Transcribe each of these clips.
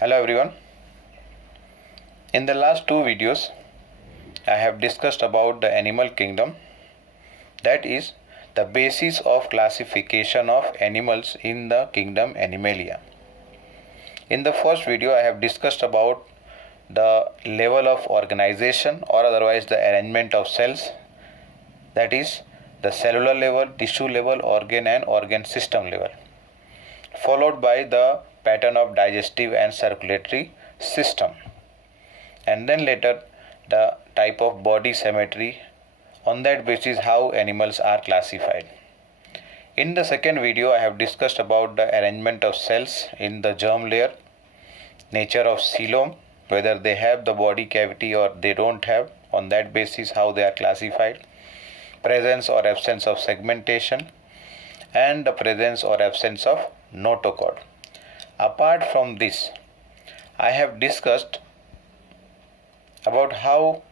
Hello everyone. In the last two videos, I have discussed about the animal kingdom, that is the basis of classification of animals in the kingdom Animalia. In the first video, I have discussed about the level of organization or otherwise the arrangement of cells, that is the cellular level, tissue level, organ and organ system level, followed by the pattern of digestive and circulatory system, and then later the type of body symmetry. On that basis how animals are classified. In the second video I have discussed about the arrangement of cells in the germ layer, nature of coelom, whether they have the body cavity or they don't have, on that basis how they are classified, presence or absence of segmentation, and the presence or absence of notochord. Apart from this, I have discussed about how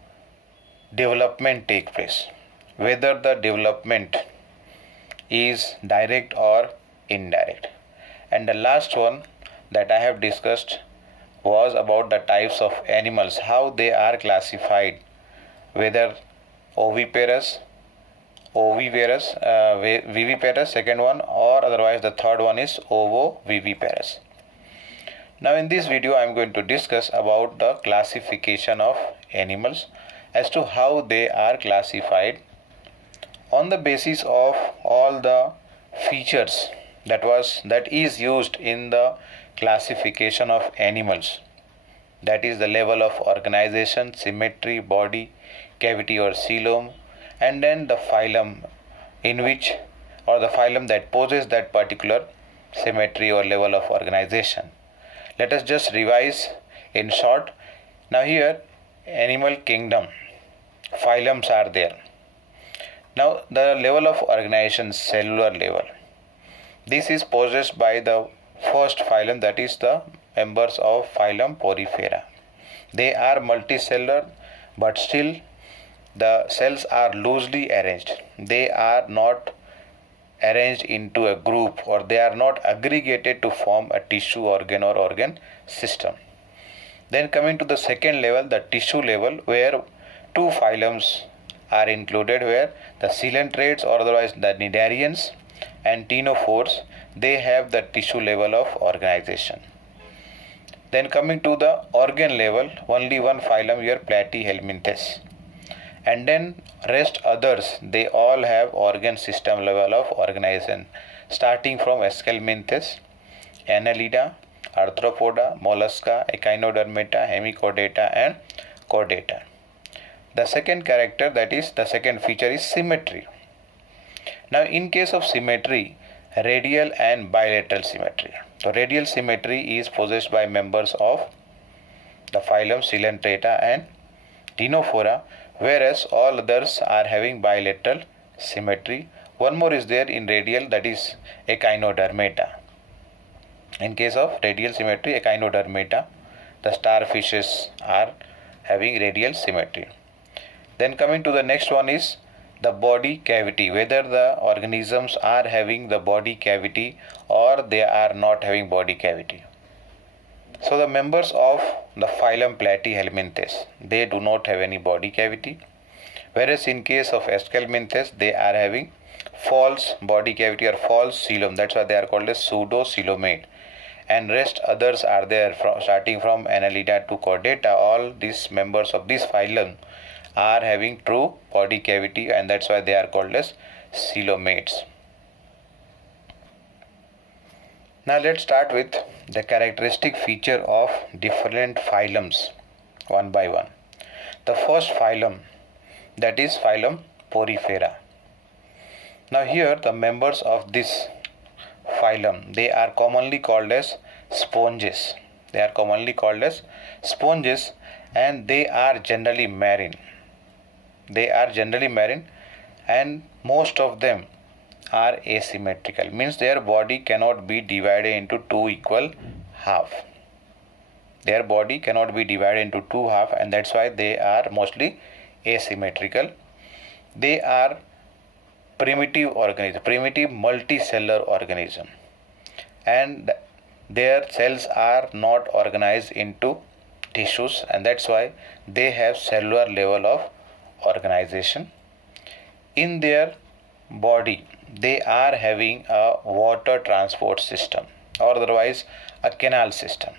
development take place, whether the development is direct or indirect. And the last one that I have discussed was about the types of animals, how they are classified, whether oviparous, viviparous, second one, or otherwise the third one is ovoviviparous. Now in this video I am going to discuss about the classification of animals as to how they are classified on the basis of all the features that is used in the classification of animals, that is the level of organization, symmetry, body cavity or coelom, and then the phylum in which, or the phylum that possesses that particular symmetry or level of organization. Let us just revise in short. Now here animal kingdom, phylums are there. Now the level of organization, cellular level, this is possessed by the first phylum, that is the members of phylum Porifera. They are multicellular, but still the cells are loosely arranged. They are not arranged into a group, or they are not aggregated to form a tissue, organ or organ system. Then coming to the second level, the tissue level, where two phylums are included, where the coelentrates or otherwise the cnidarians and ctenophores, they have the tissue level of organization. Then coming to the organ level, only one phylum here, Platyhelminthes, and then rest others, they all have organ system level of organization, starting from Aschelminthes, Annelida, Arthropoda, Mollusca, Echinodermata, Hemichordata and Chordata. The second character, that is the second feature, is symmetry. Now in case of symmetry, radial and bilateral symmetry. So radial symmetry is possessed by members of the phylum Coelentrata and Ctenophora, whereas all others are having bilateral symmetry. One more is there in radial, that is Echinodermata. In case of radial symmetry, Echinodermata, the starfishes are having radial symmetry. Then coming to the next one is the body cavity, whether the organisms are having the body cavity or they are not having body cavity. So the members of the phylum Platyhelminthes, they do not have any body cavity, whereas in case of Aschelminthes, they are having false body cavity or false coelom. That's why they are called as pseudocoelomate. And rest others are there, starting from Annelida to Chordata. All these members of this phylum are having true body cavity, and that's why they are called as coelomates. Now let's start with the characteristic feature of different phylums one by one. The first phylum, that is phylum Porifera. Now here the members of this phylum, they are commonly called as sponges. They are commonly called as sponges, and they are generally marine. They are generally marine, and most of them are asymmetrical, means their body cannot be divided into two equal half. Their body cannot be divided into two half, and that's why they are mostly asymmetrical. They are primitive organism, primitive multicellular organism, and their cells are not organized into tissues, and that's why they have cellular level of organization. In their body, they are having a water transport system, or otherwise a canal system.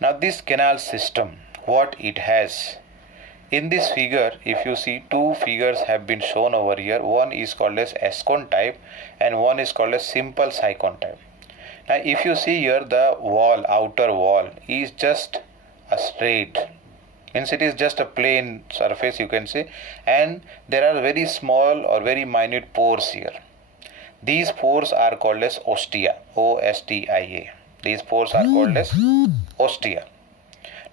Now this canal system, what it has, in this figure, if you see, two figures have been shown over here. One is called as Escon type and one is called as simple Sycon type. Now if you see here, the wall, outer wall is just a straight, means it is just a plain surface, you can say, and there are very small or very minute pores here. These pores are called as ostia, O-S-T-I-A. These pores are called as ostia.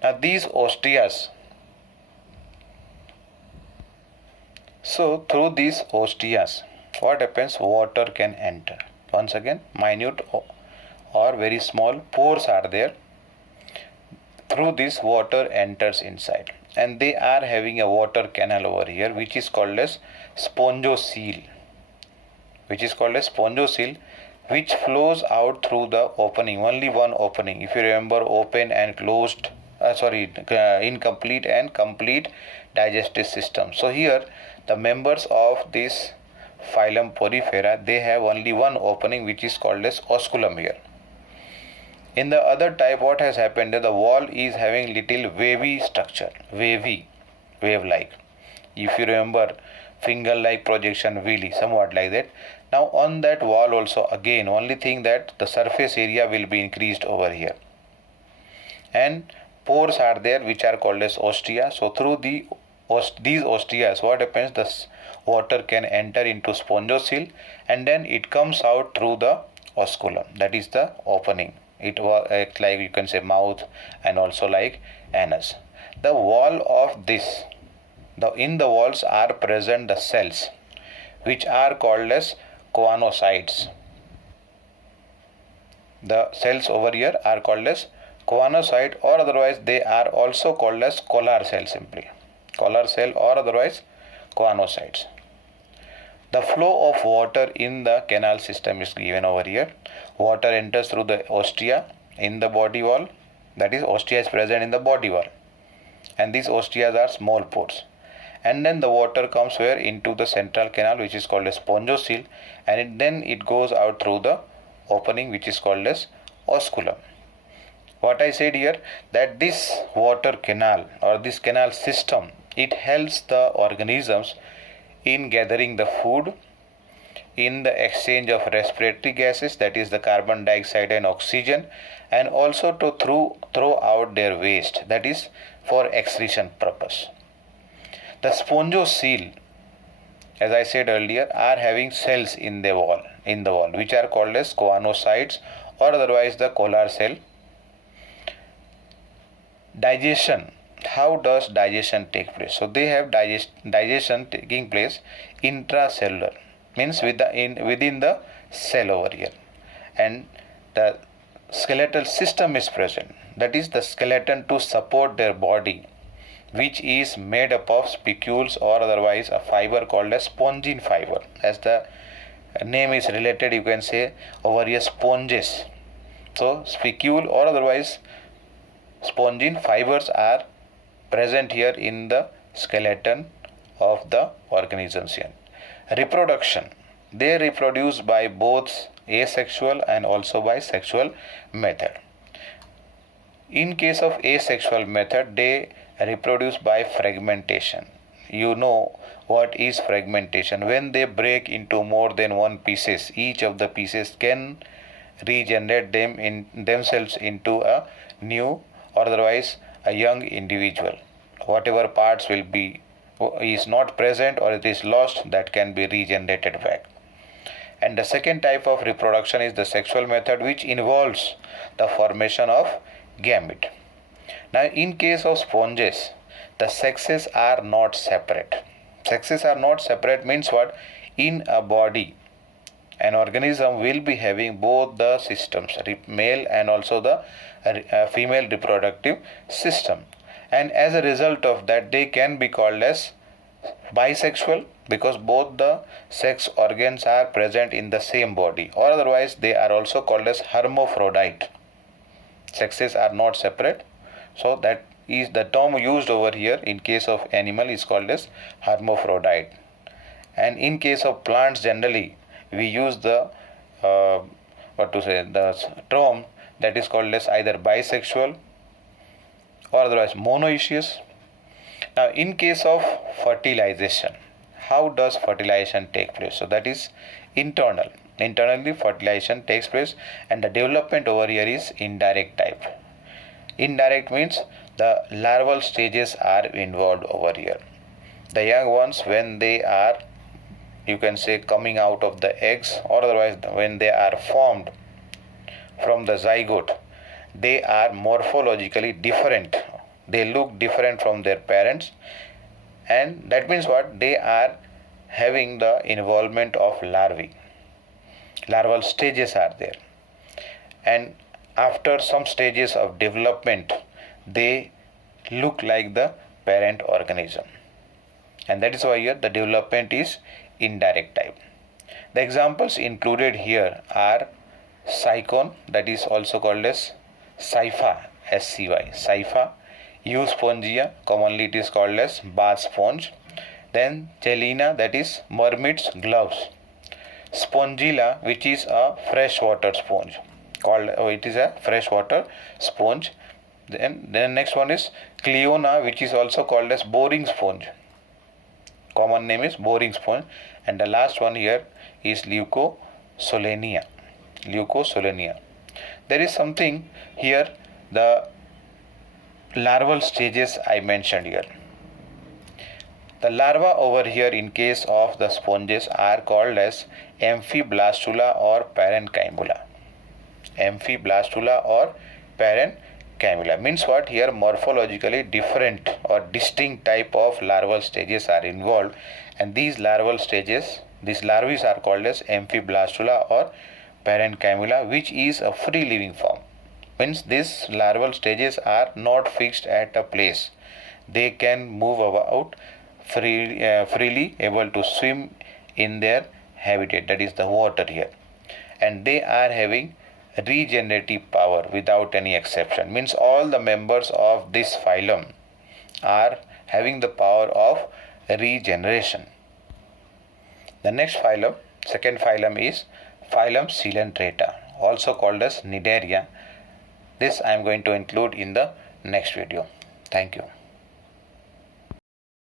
Now these ostias, so through these ostias, what happens? Water can enter. Once again, minute or very small pores are there. Through this, water enters inside, and they are having a water canal over here, which is called as spongocoel, which flows out through the opening, only one opening. If you remember, open and closed, incomplete and complete digestive system. So here, the members of this phylum Porifera, they have only one opening, which is called as osculum here. In the other type, what has happened, the wall is having little wavy structure, wave-like. If you remember, finger-like projection, wheelie, somewhat like that. Now on that wall also, again, only thing that the surface area will be increased over here. And pores are there, which are called as ostia. So through these ostias, what happens, the water can enter into spongocoel, and then it comes out through the osculum, that is the opening. It acts like, you can say, mouth and also like anus. The wall of this, in the walls are present the cells, which are called as choanocytes. The cells over here are called as choanocyte, or otherwise they are also called as collar cell, simply collar cell, or otherwise choanocytes. The flow of water in the canal system is given over here. Water enters through the ostia in the body wall, that is, ostia is present in the body wall, and these ostias are small pores. And then the water comes where? Into the central canal, which is called as spongocoel, and then it goes out through the opening, which is called as osculum. What I said here, that this water canal or this canal system, it helps the organisms in gathering the food, in the exchange of respiratory gases, that is the carbon dioxide and oxygen, and also to throw out their waste, that is for excretion purpose. The spongocoel, as I said earlier, are having cells in the wall, which are called as choanocytes, or otherwise the collar cell. Digestion. How does digestion take place? So they have digestion taking place intracellular, means within the cell over here, and the skeletal system is present, that is the skeleton to support their body, which is made up of spicules, or otherwise a fiber called as spongin fiber. As the name is related, you can say over here sponges. So spicule or otherwise spongin fibers are present here in the skeleton of the organisms here. Reproduction. They reproduce by both asexual and also by sexual method. In case of asexual method, they reproduce by fragmentation. You know what is fragmentation. When they break into more than one pieces, each of the pieces can regenerate themselves into a new or otherwise a young individual. Whatever parts is not present or it is lost, that can be regenerated back. And the second type of reproduction is the sexual method, which involves the formation of gamete. Now in case of sponges, the sexes are not separate. Sexes are not separate means what? In a body, an organism will be having both the systems, male and also the female reproductive system, and as a result of that, they can be called as Bisexual, because both the sex organs are present in the same body, or otherwise they are also called as hermaphrodite. Sexes are not separate, so that is the term used over here in case of animal is called as hermaphrodite. And in case of plants, generally we use the the term that is called as either bisexual or otherwise monoecious. Now in case of fertilization, how does fertilization take place? So that is internal. Internally fertilization takes place, and the development over here is indirect type. Indirect means the larval stages are involved over here. The young ones, when they are, you can say, coming out of the eggs, or otherwise when they are formed from the zygote, they are morphologically different. They look different from their parents, and that means what? They are having the involvement of larvae. Larval stages are there, and after some stages of development, they look like the parent organism, and that is why here the development is indirect type. The examples included here are Sycon, that is also called as Scypha, SCY, Scypha. Euspongia, commonly it is called as bath sponge. Then Chelina, that is mermaid's gloves. Spongilla, which is a freshwater sponge, it is a freshwater sponge. Then next one is Cleona, which is also called as boring sponge. Common name is boring sponge. And the last one here is Leucosolenia. Leucosolenia. There is something here, the larval stages I mentioned here. The larva over here in case of the sponges are called as amphiblastula or parenchyma. Amphiblastula or parenchyma means what? Here morphologically different or distinct type of larval stages are involved, and these larval stages, these larvae are called as amphiblastula or parenchyma, which is a free living form. Means these larval stages are not fixed at a place. They can move about freely, able to swim in their habitat, that is the water here, and they are having regenerative power without any exception. Means all the members of this phylum are having the power of regeneration. The next phylum, second phylum, is phylum Coelenterata, also called as Cnidaria. This I am going to include in the next video. Thank you.